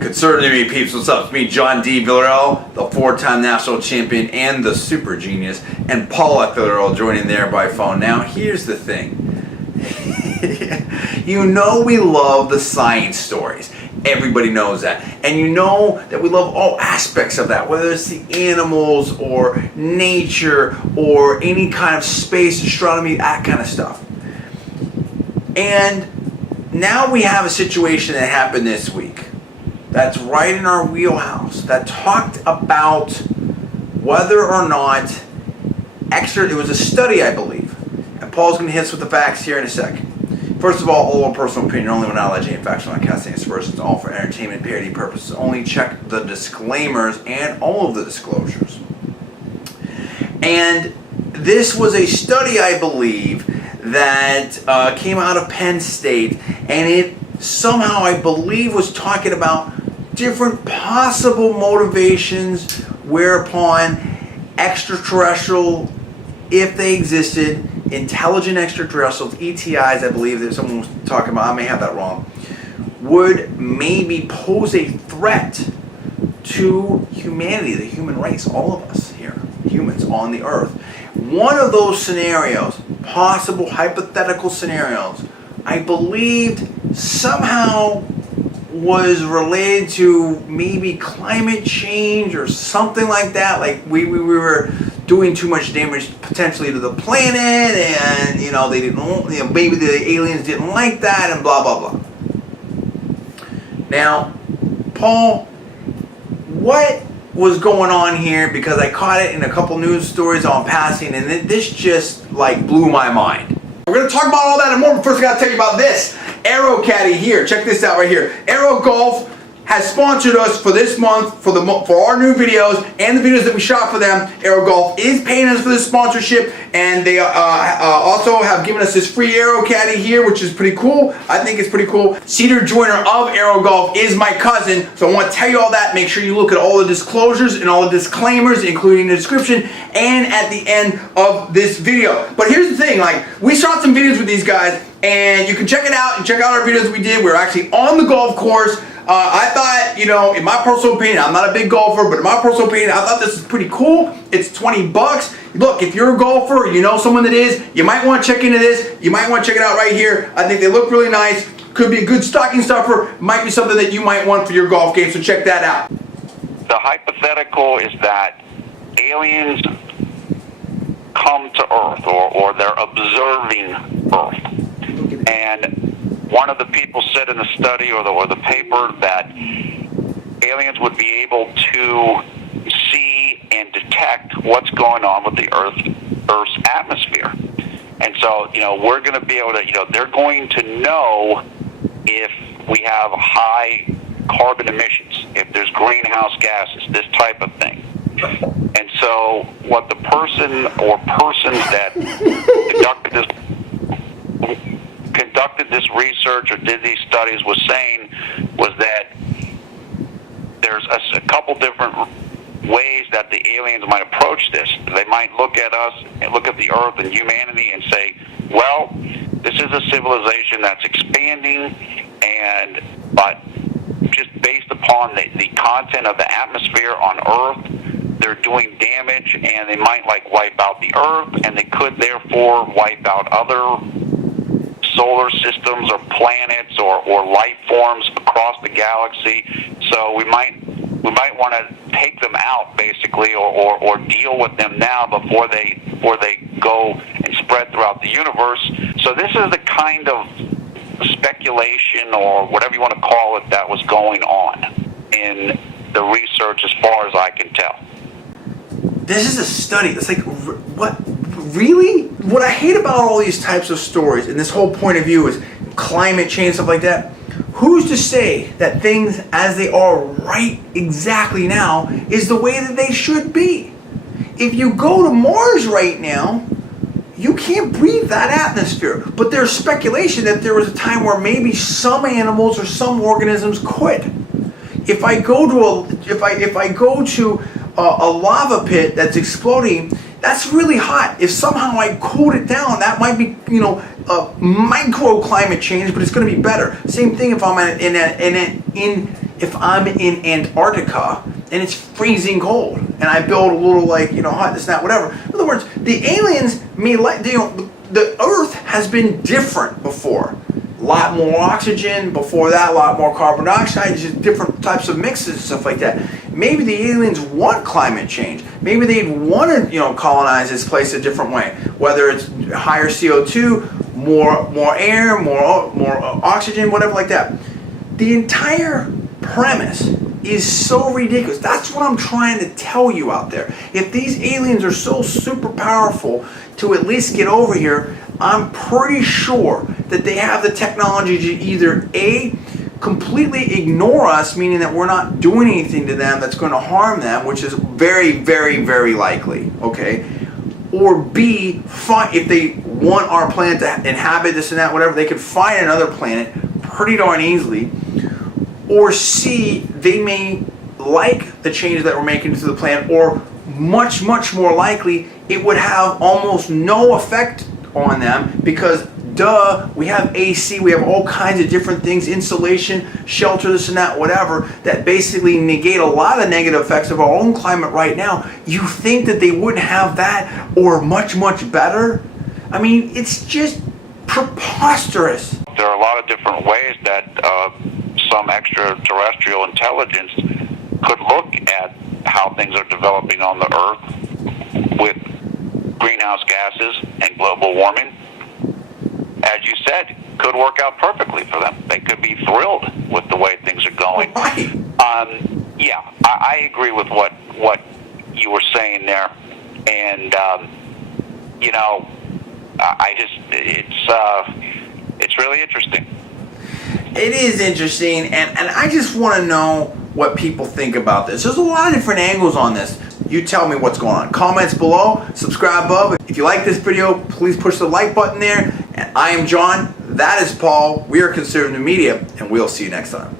Conservative peeps, what's up? It's me, John D. Villarreal, the 4-time national champion and the super genius, and Paul Villarreal joining there by phone. Now, here's the thing. You know we love the science stories. Everybody knows that. And you know that we love all aspects of that, whether it's the animals or nature or any kind of space, astronomy, that kind of stuff. And now we have a situation that happened this week that's right in our wheelhouse that talked about whether or not it was a study, I believe, and Paul's going to hit us with the facts here in a second. First of all our personal opinion, only when knowledge and factual, not casting aspersions, all for entertainment parody purposes only. Check the disclaimers and all of the disclosures. And this was a study, I believe, that came out of Penn State, and it somehow, I believe, was talking about different possible motivations whereupon extraterrestrial, if they existed, intelligent extraterrestrials, ETIs, I believe that someone was talking about, I may have that wrong, would maybe pose a threat to humanity, the human race, all of us here, humans on the earth. One of those scenarios, possible hypothetical scenarios, I believed somehow was related to maybe climate change or something like that. Like we were doing too much damage potentially to the planet, and they didn't, maybe the aliens didn't like that, and blah blah blah. Now, Paul, what was going on here? Because I caught it in a couple news stories on passing, and this just like blew my mind. We're going to talk about all that and more, but first I got to tell you about this. Aero Caddy here. Check this out right here. Aero Golf has sponsored us for this month for our new videos and the videos that we shot for them. Aero Golf is paying us for this sponsorship, and they also have given us this free Aero Caddy here, which is pretty cool. I think it's pretty cool. Cedar Joyner of Aero Golf is my cousin, so I want to tell you all that. Make sure you look at all the disclosures and all the disclaimers, including the description and at the end of this video. But here's the thing, like, we shot some videos with these guys, and you can check it out and check out our videos we did. We were actually on the golf course. I thought, in my personal opinion, I'm not a big golfer, but in my personal opinion, I thought this is pretty cool. It's 20 bucks. Look, if you're a golfer, you know someone that is, you might want to check into this. You might want to check it out right here. I think they look really nice. Could be a good stocking stuffer. Might be something that you might want for your golf game, so check that out. The hypothetical is that aliens come to Earth, or they're observing Earth. And one of the people said in the study or the paper that aliens would be able to see and detect what's going on with the Earth's atmosphere. And so, we're going to be able to, they're going to know if we have high carbon emissions, if there's greenhouse gases, this type of thing. And so what the person or persons that conducted this research or did these studies was saying was that there's a couple different ways that the aliens might approach this. They might look at us and look at the Earth and humanity and say, well, this is a civilization that's expanding, but just based upon the content of the atmosphere on Earth, they're doing damage, and they might wipe out the Earth, and they could therefore wipe out other solar systems or planets or life forms across the galaxy. So we might want to take them out, basically, or deal with them now before they go and spread throughout the universe. So this is the kind of speculation, or whatever you want to call it, that was going on in the research as far as I can tell. This is a study. It's like, what? Really? What I hate about all these types of stories and this whole point of view is climate change, stuff like that. Who's to say that things as they are right exactly now is the way that they should be? If you go to Mars right now, you can't breathe that atmosphere. But there's speculation that there was a time where maybe some animals or some organisms could. If I go to a lava pit that's exploding, that's really hot. If somehow I cooled it down, that might be, a microclimate change, but it's going to be better. Same thing if I'm in if I'm in Antarctica and it's freezing cold and I build a little hut, this, that, whatever. In other words, the aliens may the Earth has been different before. A lot more oxygen, before that a lot more carbon dioxide, just different types of mixes and stuff like that. Maybe the aliens want climate change. Maybe they'd want to colonize this place a different way, whether it's higher CO2, more air, more oxygen, whatever like that. The entire premise is so ridiculous. That's what I'm trying to tell you out there. If these aliens are so super powerful to at least get over here, I'm pretty sure that they have the technology to either A, completely ignore us, meaning that we're not doing anything to them that's going to harm them, which is very, very, very likely, okay? Or B, if they want our planet to inhabit this and that, whatever, they could find another planet pretty darn easily. Or C, they may like the changes that we're making to the planet, or much, much more likely, it would have almost no effect on them because we have AC, we have all kinds of different things, insulation, shelter, this and that, whatever, that basically negate a lot of negative effects of our own climate right now. You think that they wouldn't have that or much, much better? I mean, it's just preposterous. There are a lot of different ways that some extraterrestrial intelligence could look at how things are developing on the Earth with greenhouse gases and global warming. As you said, could work out perfectly for them. They could be thrilled with the way things are going. Right. Yeah, I agree with what you were saying there, and it's really interesting. It is interesting, and I just want to know what people think about this. There's a lot of different angles on this. You tell me what's going on. Comments below, subscribe above. If you like this video, please push the like button there. And I am John, that is Paul. We are Conservative Media, and we'll see you next time.